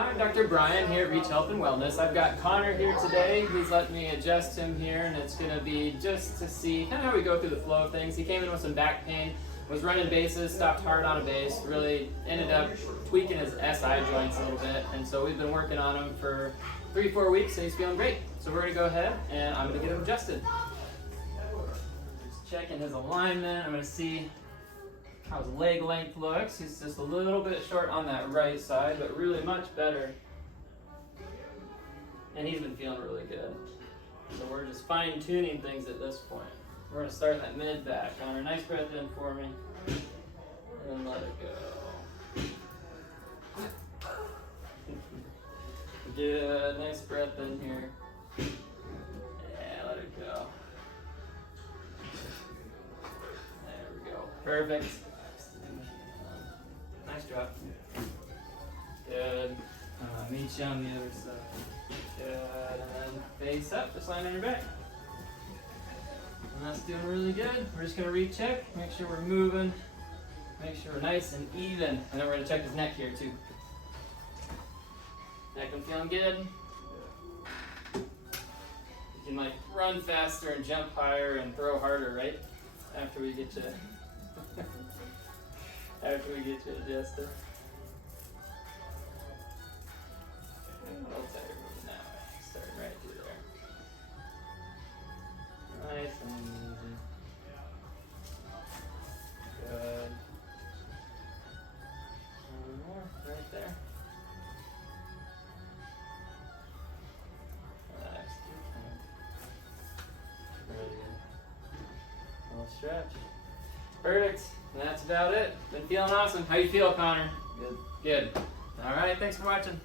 Hi, I'm Dr. Brian here at Reach Health and Wellness. I've got Connor here today. He's letting me adjust him here, and it's going to be just to see kind of how we go through the flow of things. He came in with some back pain, was running bases, stopped hard on a base, really ended up tweaking his SI joints a little bit, and so we've been working on him for 3-4 weeks, and he's feeling great. So we're going to go ahead, and I'm going to get him adjusted. Just checking his alignment. I'm going to see how his leg length looks. He's just a little bit short on that right side, but really much better. And he's been feeling really good. So we're just fine tuning things at this point. We're gonna start that mid back. Connor, nice breath in for me. And then let it go. Good, nice breath in here. Yeah, let it go. There we go, perfect. Nice job. Good. Meet you on the other side. Good. And then face up, just lying on your back. And that's doing really good. We're just gonna recheck, make sure we're moving, make sure we're nice and even. And then we're gonna check his neck here too. Neck been feeling good. You can like run faster and jump higher and throw harder, right? After we get you. After we get you adjusted. What else are we moving that way? Starting right through there. Nice and easy. Good. One more, right there. Relax. Really good. Little stretch. Perfect. And that's about it. Been feeling awesome. How you feel, Connor? Good. Good. All right. Thanks for watching.